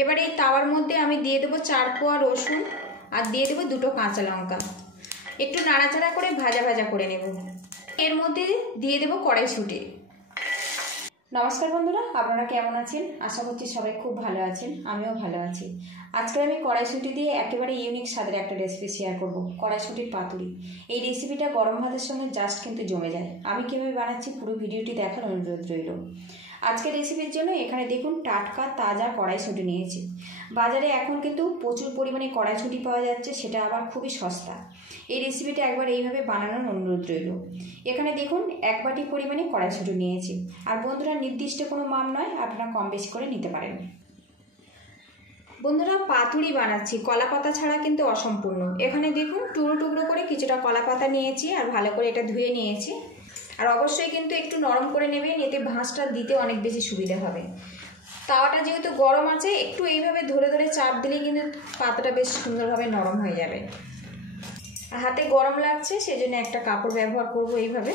এবারে এই তাওয়ার মধ্যে আমি দিয়ে দেবো 4 কোয়া রসুন আর দিয়ে দেবো 2টো কাঁচা লঙ্কা। একটু নাড়াচাড়া করে ভাজা ভাজা করে নেব। এর মধ্যে দিয়ে দেবো কড়াইশুঁটি। নমস্কার বন্ধুরা, আপনারা কেমন আছেন? আশা করছি সবাই খুব ভালো আছেন, আমিও ভালো আছি। আজকে আমি কড়াইশুঁটি দিয়ে একেবারে ইউনিক স্বাদের একটা রেসিপি শেয়ার করব, কড়াইশুঁটির পাতুরি। এই রেসিপিটা গরম ভাতের সঙ্গে জাস্ট কিন্তু জমে যায়। আমি কীভাবে বানাচ্ছি পুরো ভিডিওটি দেখার অনুরোধ রইল। আজকের রেসিপির জন্য এখানে দেখুন টাটকা তাজা কড়াইশুঁটি নিয়েছি। বাজারে এখন কিন্তু প্রচুর পরিমাণে কড়াইশুঁটি পাওয়া যাচ্ছে, সেটা আবার খুবই সস্তা। এই রেসিপিটা একবার এইভাবে বানানোর অনুরোধ রইল। এখানে দেখুন 1 বাটি পরিমাণে কড়াইশুঁটি নিয়েছি। আর বন্ধুরা, নির্দিষ্ট কোনো মাপ নয়, আপনারা কম বেশি করে নিতে পারেন। বন্ধুরা, পাতুরি বানাচ্ছি, কলা পাতা ছাড়া কিন্তু অসম্পূর্ণ। এখানে দেখুন টুকরো টুকরো করে কিছুটা কলা পাতা নিয়েছি আর ভালো করে এটা ধুয়ে নিয়েছি। আর অবশ্যই কিন্তু একটু নরম করে নেবেন, এতে ভাঁজটা দিতে অনেক বেশি সুবিধা হবে। তাওয়াটা যেহেতু গরম আছে, একটু এইভাবে ধরে ধরে চাপ দিলেই কিন্তু পাতাটা বেশ সুন্দরভাবে নরম হয়ে যাবে। আর হাতে গরম লাগছে, সেজন্য একটা কাপড় ব্যবহার করব। এইভাবে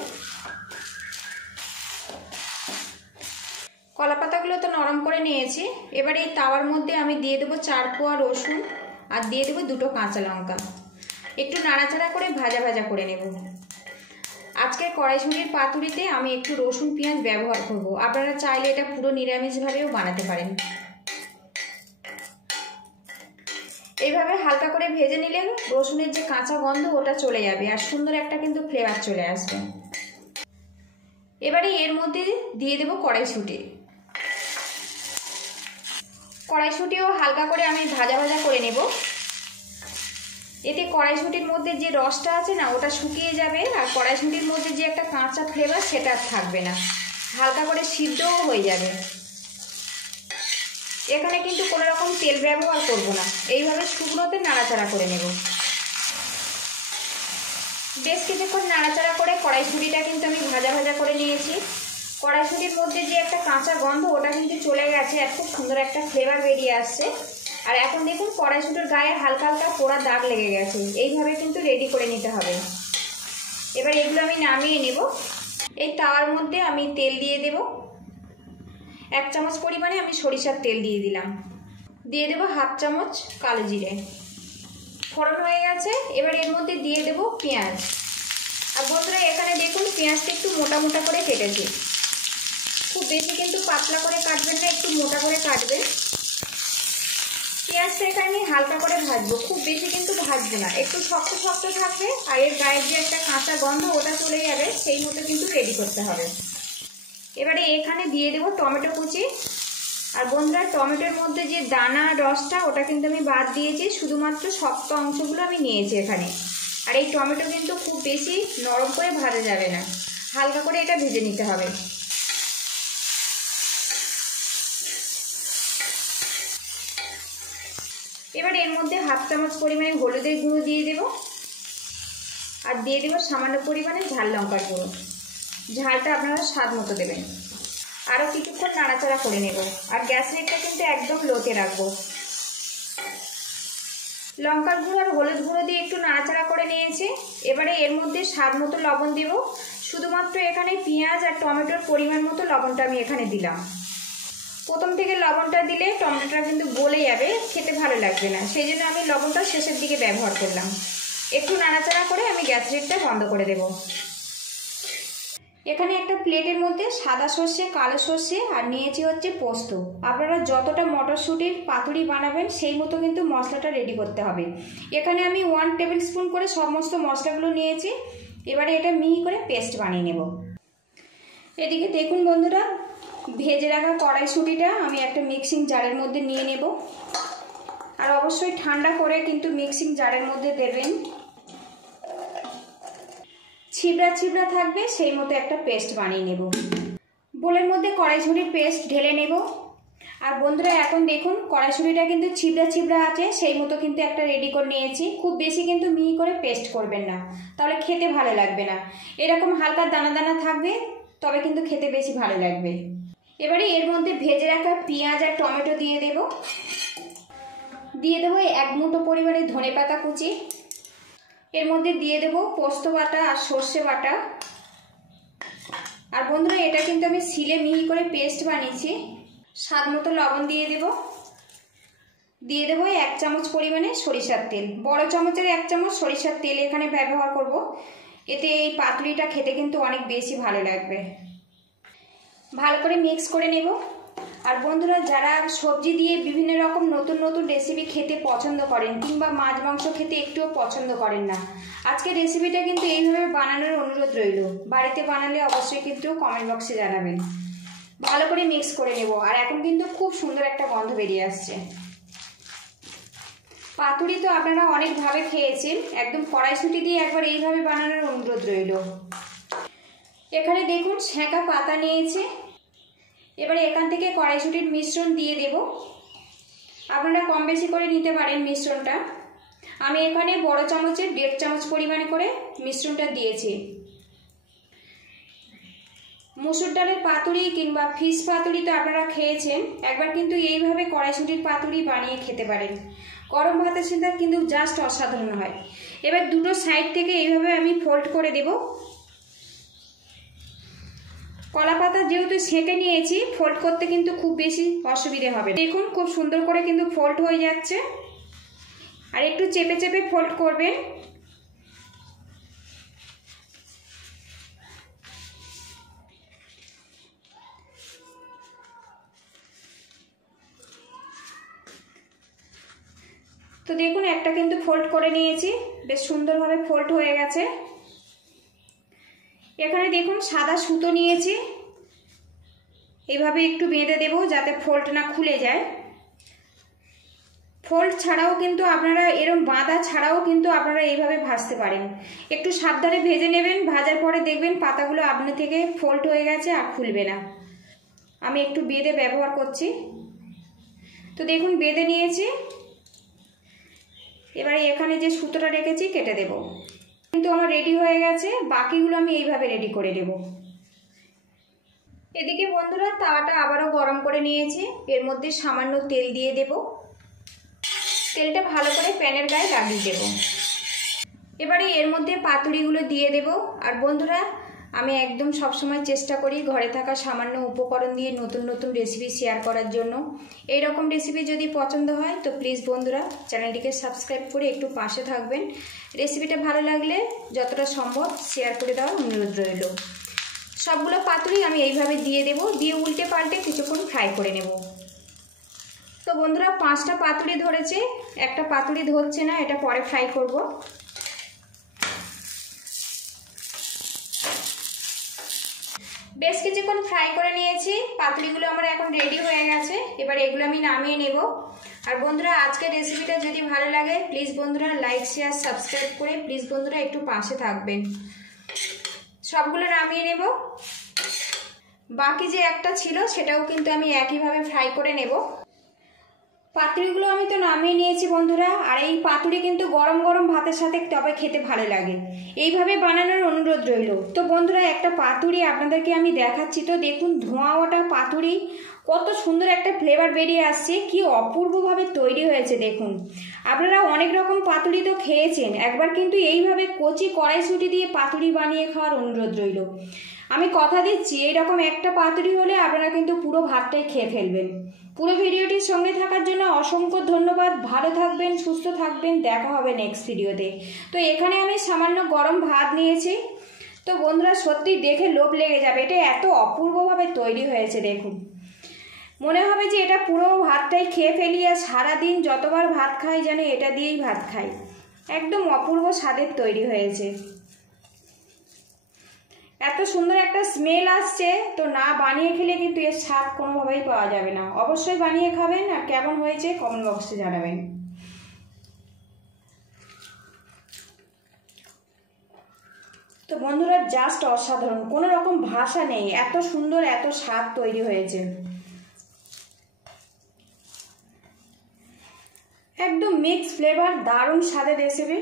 কলা পাতাগুলো তো নরম করে নিয়েছি। এবার এই তাওয়ার মধ্যে আমি দিয়ে দেবো 4 কোয়া রসুন আর দিয়ে দেবো 2টো কাঁচা লঙ্কা। একটু নাড়াচাড়া করে ভাজা ভাজা করে নেব। আজকের কড়াইশুঁটির পাতুরিতে আমি একটু রসুন পেঁয়াজ ব্যবহার করব। আপনারা চাইলে এটা পুরো নিরামিষভাবেও বানাতে পারেন। এইভাবে হালকা করে ভেজে নিলে রসুনের যে কাঁচা গন্ধ ওটা চলে যাবে আর সুন্দর একটা কিন্তু ফ্লেভার চলে আসবে। এবারে এর মধ্যে দিয়ে দেবো কড়াইশুঁটি। কড়াইশুঁটিও হালকা করে আমি ভাজা ভাজা করে নেব। এতে কড়াইশুঁটির মধ্যে যে রসটা আছে না, ওটা শুকিয়ে যাবে আর কড়াইশুঁটির মধ্যে যে একটা কাঁচা ফ্লেভার সেটা আর থাকবে না, হালকা করে সিদ্ধও হয়ে যাবে। এখানে কিন্তু কোনো রকম তেল ব্যবহার করব না, এইভাবে শুকনোতে নাড়াচাড়া করে নেব। বেশ কিছুক্ষণ নাড়াচাড়া করে কড়াইশুঁটিটা কিন্তু আমি ভাজা ভাজা করে নিয়েছি। কড়াইশুঁটির মধ্যে যে একটা কাঁচা গন্ধ ওটা কিন্তু চলে গেছে আর খুব সুন্দর একটা ফ্লেভার বেরিয়ে আসছে। আর এখন দেখুন কড়াইশুঁটির গায়ে হালকা হালকা পোড়া দাগ লেগে গেছে। এইভাবে কিন্তু রেডি করে নিতে হবে। এবার এগুলো আমি নামিয়ে নেব। এই তাওয়ার মধ্যে আমি তেল দিয়ে দেব। 1 চামচ পরিমাণে আমি সরিষার তেল দিয়ে দিলাম। দিয়ে দেবো 1/2 চামচ কালো জিরে। ফোড়ন হয়ে গেছে। এবার এর মধ্যে দিয়ে দেব পেঁয়াজ। আর বন্ধুরা, এখানে দেখুন পেঁয়াজটা একটু মোটা মোটা করে কেটেছি। খুব বেশি কিন্তু পাতলা করে কাটবেন না, একটু মোটা করে কাটবেন। পেঁয়াজটা এখানে আমি হালকা করে ভাজবো, খুব বেশি কিন্তু ভাজবো না, একটু শক্ত শক্ত থাকবে। আর এর গায়ের যে একটা কাঁচা গন্ধ ওটা চলে যাবে, সেই মতো কিন্তু রেডি করতে হবে। এবারে এখানে দিয়ে দেবো টমেটো কুচি। আর বন্ধুরা, টমেটোর মধ্যে যে দানা রসটা ওটা কিন্তু আমি বাদ দিয়েছি, শুধুমাত্র শক্ত অংশগুলো আমি নিয়েছি এখানে। আর এই টমেটো কিন্তু খুব বেশি নরম করে ভাজা যাবে না, হালকা করে এটা ভেজে নিতে হবে। এবার এর মধ্যে 1/2 চামচ পরিমাণে হলুদের গুঁড়ো দিয়ে দেব। আর দিয়ে দেবো সামান্য পরিমাণে ঝাল লঙ্কার গুঁড়ো। ঝালটা আপনারা স্বাদ মতো দেবেন। আরও কিছুক্ষণ নাড়াচাড়া করে নেব। আর গ্যাস রেটটা কিন্তু একদম লোতে রাখবো। লঙ্কার গুঁড়ো আর হলুদ গুঁড়ো দিয়ে একটু নাড়াচাড়া করে নিয়েছি। এবারে এর মধ্যে স্বাদ মতো লবণ দেব। শুধুমাত্র এখানে পেঁয়াজ আর টমেটোর পরিমাণ মতো লবণটা আমি এখানে দিলাম। প্রথম থেকে লবণটা দিলে টমেটোটা কিন্তু গলে যাবে, খেতে ভালো লাগবে না, সেই জন্য আমি লবণটা শেষের দিকে ব্যবহার করলাম। একটু নাড়াচাড়া করে আমি গ্যাস রেটটা বন্ধ করে দেব। এখানে একটা প্লেটের মধ্যে সাদা সর্ষে, কালো সর্ষে আর নিয়েছি হচ্ছে পোস্ত। আপনারা যতটা মটরশুঁটির পাতুরি বানাবেন সেই মতো কিন্তু মশলাটা রেডি করতে হবে। এখানে আমি 1 টেবিল স্পুন করে সমস্ত মশলাগুলো নিয়েছি। এবারে এটা মিহি করে পেস্ট বানিয়ে নেব। এদিকে দেখুন বন্ধুরা, ভেজে রাখা কড়াইশুঁটিটা আমি একটা মিক্সিং জারের মধ্যে নিয়ে নেব। আর অবশ্যই ঠান্ডা করে কিন্তু মিক্সিং জারের মধ্যে দেবেন, ছিবড়া ছিবড়া থাকবে সেই মতো একটা পেস্ট বানিয়ে নেব। বোলের মধ্যে কড়াইশুঁটির পেস্ট ঢেলে নেব। আর বন্ধুরা, এখন দেখুন কড়াইশুঁটিটা কিন্তু ছিবড়া ছিবড়া আছে, সেই মতো কিন্তু একটা রেডি করে নিয়েছি। খুব বেশি কিন্তু মিহি করে পেস্ট করবেন না, তাহলে খেতে ভালো লাগবে না। এরকম হালকা দানা দানা থাকবে, তবে কিন্তু খেতে বেশি ভালো লাগবে। এবারে এর মধ্যে ভেজে রাখা পেঁয়াজ আর টমেটো দিয়ে দেব। দিয়ে দেবো 1 মুঠো পরিমাণে ধনেপাতা কুচি। এর মধ্যে দিয়ে দেব পোস্ত বাটা আর সর্ষে বাটা। আর বন্ধুরা, এটা কিন্তু আমি শিলে মিহি করে পেস্ট বানিয়েছি। স্বাদ মতো লবণ দিয়ে দেব। দিয়ে দেবো 1 চামচ পরিমাণে সরিষার তেল। বড় চামচের 1 চামচ সরিষার তেল এখানে ব্যবহার করব, এতে এই পাতুরিটা খেতে কিন্তু অনেক বেশি ভালো লাগবে। ভালো করে মিক্স করে নেব। আর বন্ধুরা, যারা সবজি দিয়ে বিভিন্ন রকম নতুন নতুন রেসিপি খেতে পছন্দ করেন কিংবা মাছ মাংস খেতে একটুও পছন্দ করেন না, আজকের রেসিপিটা কিন্তু এইভাবে বানানোর অনুরোধ রইল। বাড়িতে বানালে অবশ্যই কিন্তু কমেন্ট বক্সে জানাবেন। ভালো করে মিক্স করে নেব। আর এখন কিন্তু খুব সুন্দর একটা গন্ধ বেরিয়ে আসছে। পাতুরি তো আপনারা অনেকভাবে খেয়েছেন, একদম কড়াইশুঁটি দিয়ে একবার এইভাবে বানানোর অনুরোধ রইল। এখানে দেখুন সেঁকা পাতা নিয়েছে। এবারে এখান থেকে কড়াইশুঁটির মিশ্রণ দিয়ে দেব। আপনারা কম বেশি করে নিতে পারেন মিশ্রণটা। আমি এখানে বড় চামচের 1.5 চামচ পরিমাণে করে মিশ্রণটা দিয়েছি। মুসুর ডালের পাতুরি কিংবা ফিশ পাতুরি তো আপনারা খেয়েছেন, একবার কিন্তু এইভাবে কড়াইশুঁটির পাতুরি বানিয়ে খেতে পারেন। গরম ভাতের সাথে কিন্তু জাস্ট অসাধারণ হয়। এবার দুটো সাইড থেকে এইভাবে আমি ফোল্ড করে দেব। কলা পাতা যেহেতু সেঁকে নিয়েছি, ফোল্ড করতে কিন্তু খুব বেশি অসুবিধে হবে। দেখুন খুব সুন্দর করে কিন্তু ফোল্ড হয়ে যাচ্ছে। আর একটু চেপে চেপে ফোল্ড করবেন। তো দেখুন একটা কিন্তু ফোল্ড করে নিয়েছি, বেশ সুন্দরভাবে ফোল্ড হয়ে গেছে। এখানে দেখুন সাদা সুতো নিয়েছি, এইভাবে একটু বেঁধে দেব যাতে ফোল্ড না খুলে যায়। ফোল্ড ছাড়াও কিন্তু আপনারা এরকম বাঁধা ছাড়াও কিন্তু আপনারা এইভাবে ভাজতে পারেন। একটু সাবধানে ভেজে নেবেন, ভাজার পরে দেখবেন পাতাগুলো আপনি থেকে ফোল্ড হয়ে গেছে আর খুলবে না। আমি একটু বেঁধে ব্যবহার করছি। তো দেখুন বেঁধে নিয়েছি। এবারে এখানে যে সুতোটা রেখেছি কেটে দেব। কিন্তু আমার রেডি হয়ে গেছে, বাকিগুলো আমি এইভাবে রেডি করে দেব। এদিকে বন্ধুরা তাওয়াটা আবারও গরম করে নিয়েছি, এর মধ্যে সামান্য তেল দিয়ে দেব। তেলটা ভালো করে প্যানের গায়ে লাগিয়ে দেব। এবারে এর মধ্যে পাতুরিগুলো দিয়ে দেব। আর বন্ধুরা, আমি একদম সবসময় চেষ্টা করি ঘরে থাকা সামান্য উপকরণ দিয়ে নতুন নতুন রেসিপি শেয়ার করার জন্য। এই রকম রেসিপি যদি পছন্দ হয় তো প্লিজ বন্ধুরা চ্যানেলটিকে সাবস্ক্রাইব করে একটু পাশে থাকবেন। রেসিপিটা ভালো লাগলে যতটা সম্ভব শেয়ার করে দেওয়ার অনুরোধ রইল। সবগুলো পাতুরি আমি এইভাবে দিয়ে দেব, দিয়ে উল্টে পাল্টে কিছুক্ষণ ফ্রাই করে নেব। তো বন্ধুরা 5টা পাতুরি ধরেছে, একটা পাতুরি ধরছে না, এটা পরে ফ্রাই করব। বেশ কিছুক্ষণ ফ্রাই করে নিয়েছি, পাতুরিগুলো আমার এখন রেডি হয়ে গেছে। এবার এগুলো আমি নামিয়ে নেব। আর বন্ধুরা, আজকের রেসিপিটা যদি ভালো লাগে প্লিজ বন্ধুরা লাইক শেয়ার সাবস্ক্রাইব করে প্লিজ বন্ধুরা একটু পাশে থাকবেন। সবগুলো নামিয়ে নেব। বাকি যে একটা ছিল সেটাও কিন্তু আমি একইভাবে ফ্রাই করে নেব। পাতুরিগুলো আমি তো নামিয়ে নিয়েছি বন্ধুরা। আর এই পাতুরি কিন্তু গরম গরম ভাতের সাথে তবে খেতে ভালো লাগে। এইভাবে বানানোর অনুরোধ রইল। তো বন্ধুরা একটা পাতুরি আপনাদেরকে আমি দেখাচ্ছি। তো দেখুন ধোঁয়া ওঠা পাতুরি, কত সুন্দর একটা ফ্লেভার বেরিয়ে আসছে, কি অপূর্বভাবে তৈরি হয়েছে দেখুন। আপনারা অনেক রকম পাতুরি তো খেয়েছেন, একবার কিন্তু এইভাবে কচি কড়াইশুঁটি দিয়ে পাতুরি বানিয়ে খাওয়ার অনুরোধ রইল। আমি কথা দিচ্ছি এইরকম একটা পাতুরি হলে আপনারা কিন্তু পুরো ভাতটাই খেয়ে ফেলবেন। পুরো ভিডিওটির সঙ্গে থাকার জন্য অসংখ্য ধন্যবাদ। ভালো থাকবেন, সুস্থ থাকবেন, দেখা হবে নেক্সট ভিডিওতে। তো এখানে আমি সামান্য গরম ভাত নিয়েছি। তো বন্ধুরা সত্যি দেখে লোভ লেগে যাবে, এটা এত অপূর্বভাবে তৈরি হয়েছে দেখুন। মনে হবে যে এটা পুরো ভাতটাই খেয়ে ফেলি আর সারাদিন যতবার ভাত খাই যেন এটা দিয়েই ভাত খাই। একদম অপূর্ব স্বাদের তৈরি হয়েছে। এত সুন্দর একটা স্মেল আসছে, তো না বানিয়ে খেলে কিন্তু এর স্বাদ কোনোভাবেই পাওয়া যাবে না। অবশ্যই বানিয়ে খাবেন আর কেমন হয়েছে কমেন্ট বক্সে জানাবেন। তো বন্ধুরা জাস্ট অসাধারণ, কোনো রকম ভাষা নেই, এত সুন্দর এত স্বাদ তৈরি হয়েছে। একদম মিক্স ফ্লেভার, দারুণ স্বাদের রেসিপি।